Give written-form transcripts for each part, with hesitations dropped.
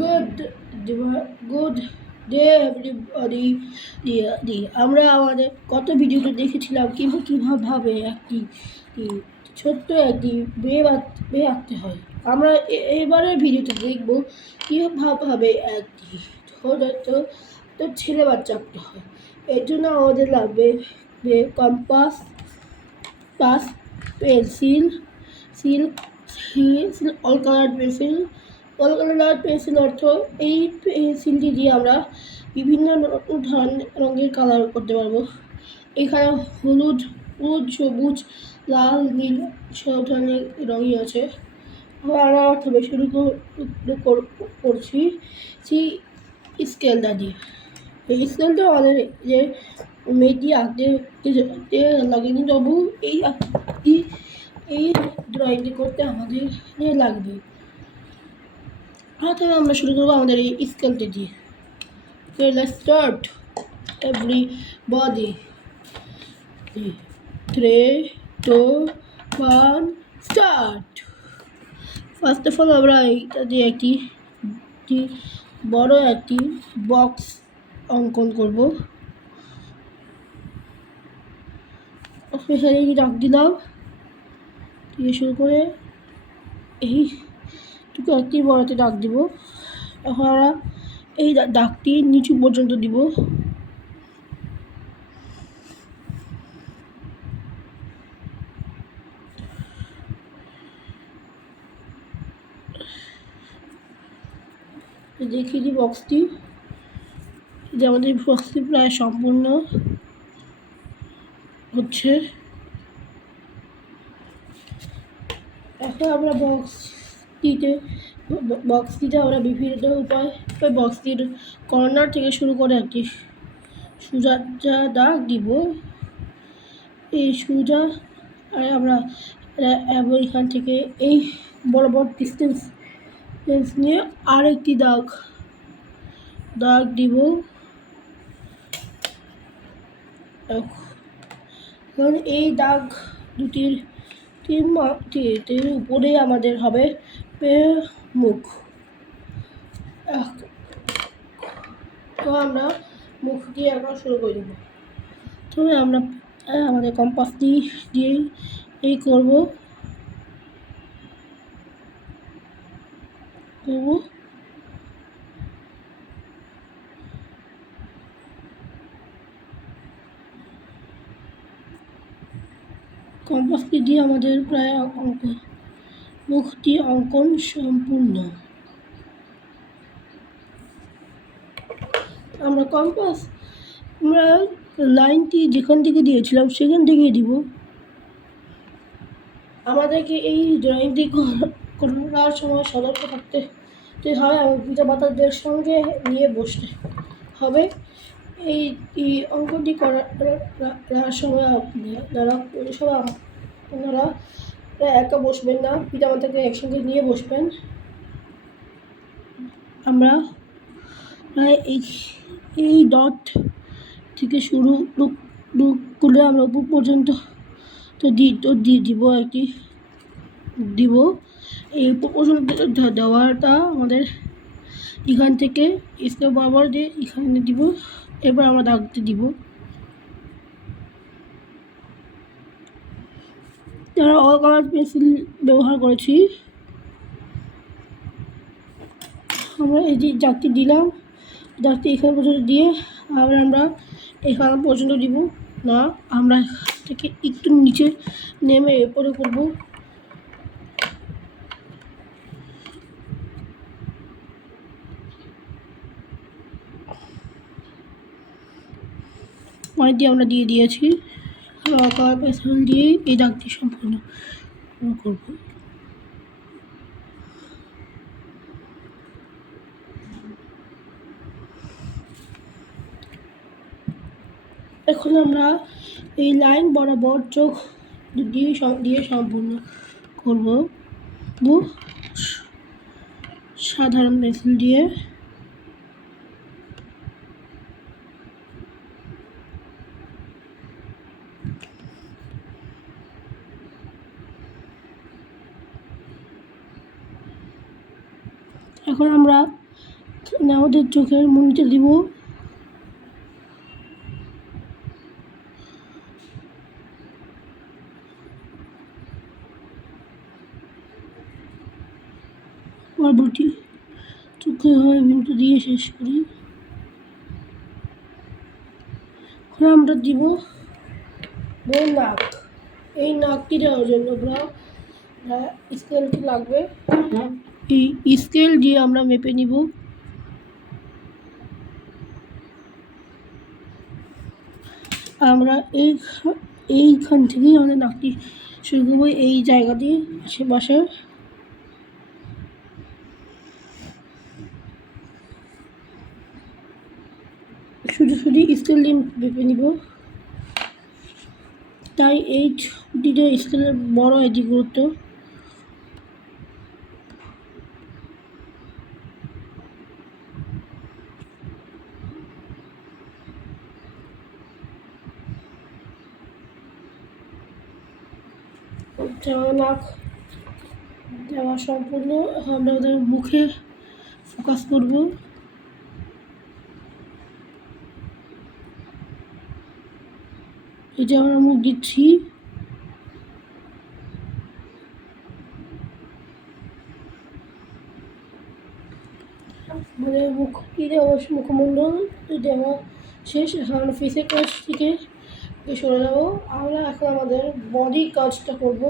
Good good day everybody. আমরা আমাদের কত ভিডিওতে দেখেছিলাম কীভাবে একটি ছোট্ট একটি মেয়ে আঁকতে হয়। আমরা এবারের ভিডিওতে দেখব কীভাবে একটি ছোট ছেলে বাচ্চা আঁকতে হয়। এর জন্য আমাদের লাগবে compass, pencil, all colour pencil. All colour pencil অর্থ এই পেন্সিলটি দিয়ে আমরা বিভিন্ন ধরনের রঙের কালার করতে পারবো। এখানে হলুদ, সবুজ, লাল, নীল সব ধরনের রঙই আছে। আমরা প্রথমে শুরু করছি স্কেলটা দিয়ে। এই স্কেলটা আমাদের যে মেয়েটি আঁকতে লাগে, তবু এই ড্রয়িংটি করতে আমাদের লাগবে। প্রথমে আমরা শুরু করবো আমাদের এই স্কেলটি দিয়ে। Let's start everybody. 3, 2, 1, start. First of all আমরা এইটা দিয়ে একটি বড় একটি বক্স অঙ্কন করব। এখানে দাগ দিলাম দিয়ে শুরু করে এইটুকু একটি বড়তে দাগ দিব। এখন আমরা এই দাগটি নিচু পর্যন্ত দিব। দেখিয়ে দিই বক্সটি, যে আমাদের বক্সটি প্রায় সম্পূর্ণ হচ্ছে। এখন আমরা বক্সটিতে আমরা বিভিন্ন উপায় বক্সটির কর্নার থেকে শুরু করে একটি সোজা দাগ দিব। এই সোজা আমরা এখান থেকে এই বরাবর ডিস্টেন্স নিয়ে আরেকটি দাগ দিব। এখন এই দাগ দুটির উপরে আমাদের হবে মুখ। তো আমরা মুখ দিয়ে আঁকা শুরু করে দেবো। তবে আমরা আমাদের কম্পাসটি দিয়েই এই করব। কম্পাসটি দিয়ে আমাদের প্রায় মুখটি অঙ্কন সম্পূর্ণ। আমরা লাইনটি যেখান থেকে দিয়েছিলাম সেখান থেকেই দিব। আমাদেরকে এই ড্রয়িংটি করার সময় সতর্ক থাকতে হয় এবং পিতামাতাদের সঙ্গে নিয়ে বসতে হবে। এই অঙ্কটি করার সময় আপনারা একা বসবেন না, পিতামাতাকে একসঙ্গে নিয়ে বসবেন। আমরা এই ডট থেকে শুরু করে আমরা উপর পর্যন্ত দিব। এই উপর পর্যন্ত দেওয়াটা আমাদের এখান থেকে স্কেল বরাবর দিয়ে এখানে দিব। এবার আমরা দাগতে দিব। আমরা অল কালার পেন্সিল ব্যবহার করেছি। আমরা এই যে দাগটি দিলাম, দাগটি এখানে পর্যন্ত দিয়ে আবার আমরা এখানে পর্যন্ত দিব না, আমরা থেকে একটু নিচে নেমে এরপরে করব। পয়েন্টটি আমরা দিয়ে দিয়েছি। কালার পেন্সিল দিয়ে এই দাগটি সম্পূর্ণ করব। এখন আমরা এই লাইন বরাবর চোখ দিয়ে সম্পূর্ণ করব সাধারণ পেন্সিল দিয়ে। এখন আমরা আমাদের চোখের মনিতে দিব। পরবর্তী চোখে হয় বিন্দু দিয়ে শেষ করি। এখন আমরা দিব নাক। এই নাকটি দেওয়ার জন্য আমরা স্কেলটি লাগবে। এই স্কেল দিয়ে আমরা মেপে নিব। আমরা এইখান থেকেই আমাদের নাকটি শুরু করবো, এই জায়গাটি আশেপাশে। শুধু স্কেল দিয়ে মেপে নিব। তাই এই ছুটিটা স্কেলের বড় এটি গুরুত্ব। নাক দেওয়া সম্পূর্ণ। আমরা ওদের মুখে ফোকাস করব। এই যে আমরা মুখ দিচ্ছি, মানে মুখটি দেওয়া মুখমণ্ডল দেওয়া শেষ। এখন আমরা ফেসের কাজ থেকে সরে যাবো। আমরা এখন আমাদের বডির কাজটা করব।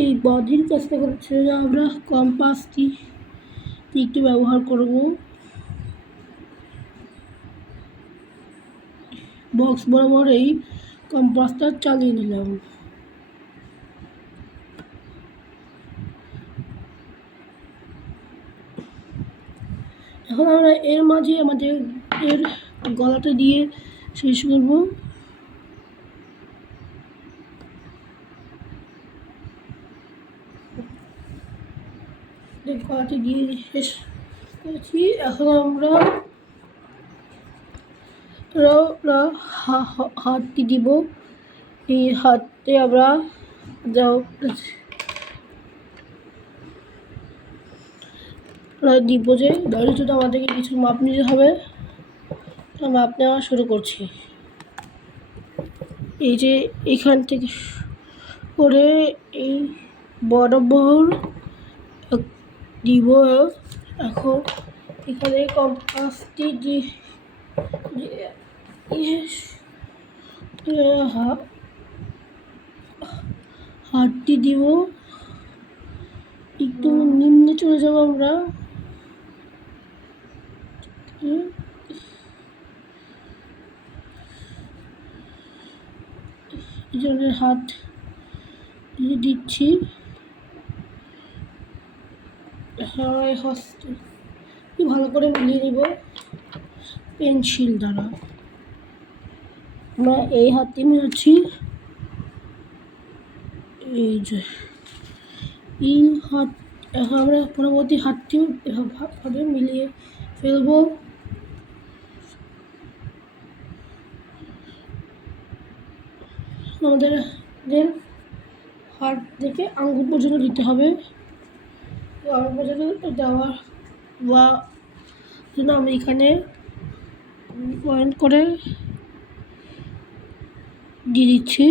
এই বডির কাজটা করতে আমরা কম্পাসটি একটু ব্যবহার করব। বক্স বরাবর এই কম্পাসটা চালিয়ে নিলাম। এখন আমরা এর মাঝে আমাদের এর গলাটা দিয়ে শেষ করব। গলাটি দিয়ে শেষ করেছি। এখন আমরা হাতটি দিব। এই হাতে আমরা দিব যে বাড়ির জন্য আমাদেরকে কিছু মাপ নিতে হবে। মাপ নেওয়া শুরু করছি। এই যে এখান থেকে করে এই বরাবর দিব। এখন এখানে কম্পাসটি হাতটি দিব। একটু নিম্নে চলে যাব আমরা। একজনের হাত দিচ্ছি। ভালো করে মিলিয়ে নিব পেন্সিল দ্বারা। আমরা এই হাতটি মিলাচ্ছি। এই যে এই হাত, এখন আমরা পরবর্তী হাতটিও এভাবে মিলিয়ে ফেলবো। আমাদের হাত থেকে আঙ্গুল পর্যন্ত দিতে হবে। আঙ্গুল পর্যন্ত দেওয়ার জন্য আমি এখানে পয়েন্ট করে দিয়ে দিচ্ছি।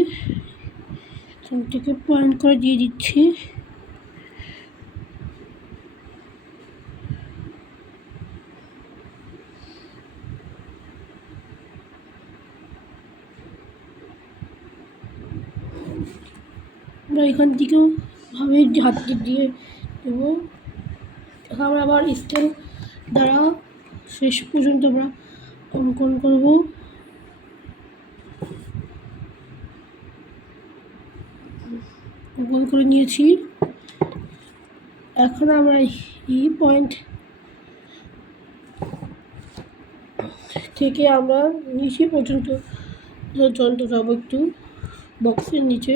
এখান থেকে পয়েন্ট করে দিয়ে দিচ্ছি। আমরা এখান থেকেও ভাবে হাতটি দিয়ে দেবো। আমরা আবার স্কেল দ্বারা শেষ পর্যন্ত আমরা অঙ্কন করব। অঙ্কন করে নিয়েছি। এখন আমরা এই পয়েন্ট থেকে আমরা নিচে পর্যন্ত যন্ত্র যাবো, একটু বক্সের নিচে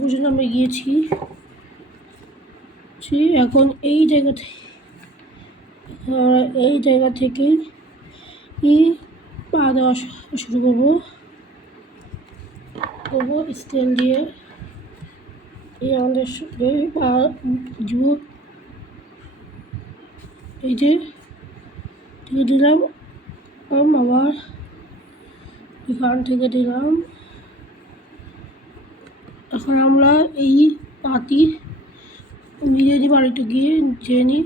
পর্যন্ত আমরা গিয়েছি। এখন এই জায়গা থেকেই পা দেওয়া শুরু করবো স্কেল দিয়ে। এই আমাদের এই যে দিয়ে দিলাম, আবার এখান থেকে দিলাম। এখন আমরা এই পাতি মিলিয়ে দিব, আর একটু গিয়ে জেনে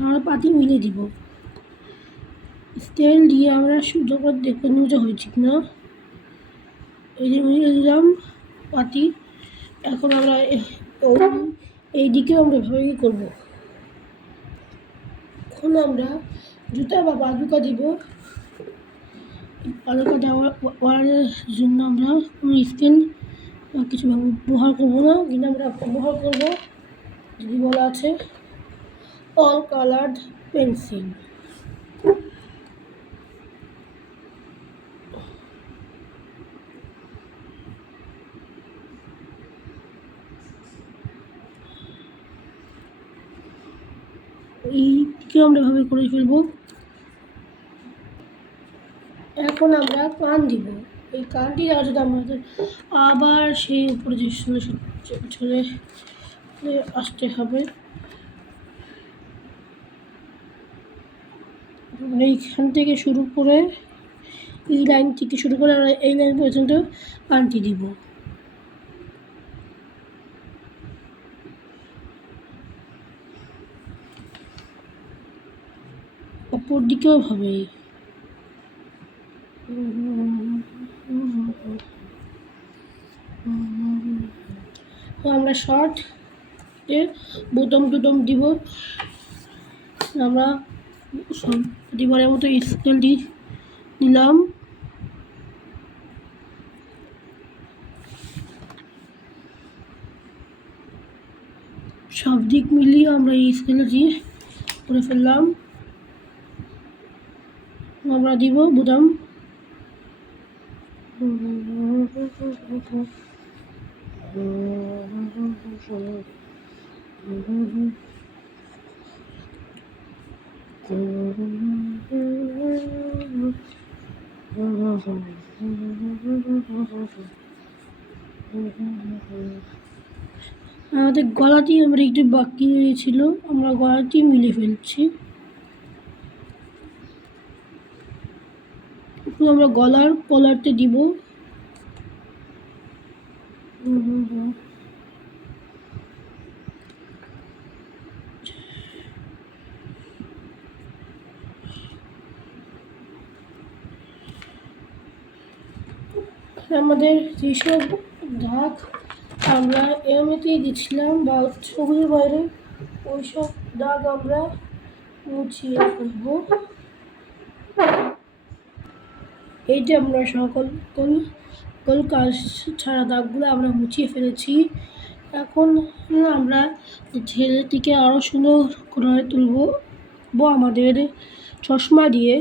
আমরা পাতি মিলিয়ে দিব। স্কেল দিয়ে আমরা সুন্দর করে দেখে নিব যে হয়েছে কিনা। এই যে মিলিয়ে দিলাম পাতি। এখন আমরা এই দিকে আমরা এভাবেই করবো। এখন আমরা জুতা বা বাজুকা দিব। বাজুকা দেওয়ার জন্য আমরা কোনো স্কেল বা কিছু ব্যবহার করবো না, কিন্তু আমরা ব্যবহার করবো যদি বলা আছে অল কালার্ড পেন্সিল। এইটিকে আমরা এভাবে করে ফেলবো। এখন আমরা কান দিব। এই কানটি দেওয়ার জন্য আমাদের আবার সেই উপরে যে চলে আসতে হবে। এইখান থেকে শুরু করে এই লাইন থেকে শুরু করে আমরা এই লাইন পর্যন্ত কানটি দিব। অপর দিকেও হবে। আমরা শর্ট বোতাম টুতম দিব। আমরা প্রতিবারের মতো স্কেলটি নিলাম। সব দিক মিলিয়ে আমরা এই স্কেলটি করে ফেললাম। আমরা দিব বোতাম। আমাদের গলাটি আমরা একটু বাকি হয়েছিল, আমরা গলাটি মিলে ফেলছি। আমরা গলার কলারতে দিব। আমাদের যেসব দাগ আমরা এমনিতেই দিচ্ছিলাম বা ছবির বাইরে, ওইসব দাগ আমরা মুছিয়ে ফেলবো। এইটা আমরা সকল কাজ ছাড়া দাগগুলো আমরা মুছিয়ে ফেলেছি। এখন আমরা ছেলেটিকে আরও সুন্দর করে তুলব আমাদের চশমা দিয়ে।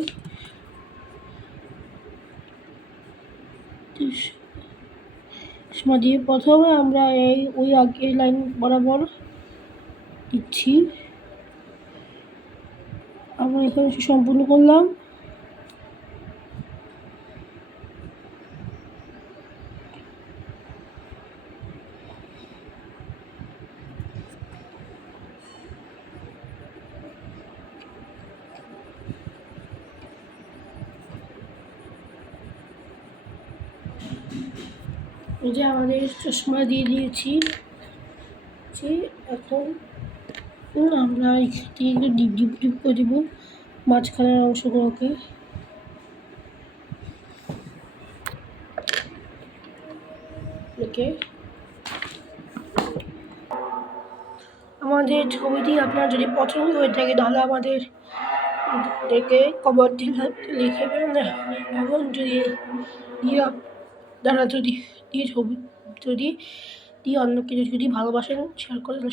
প্রথমে আমরা ওই আগের লাইন বরাবর দিচ্ছি। আমরা এখানে সম্পূর্ণ করলাম। এই যে আমাদের চশমা দিয়ে দিয়েছি। এখন আমরা এখানে ডিপ ডিপ ডিপ করে দিব মাঝখানের অংশগুলোকে। আমাদের ছবিটি আপনার যদি পছন্দ হয়ে থাকে তাহলে আমাদের কমেন্টে লিখবেন, এবং যদি দ্বারা যদি ছবি যদি অন্য কিছু যদি ভালোবাসেন শেয়ার করবেন।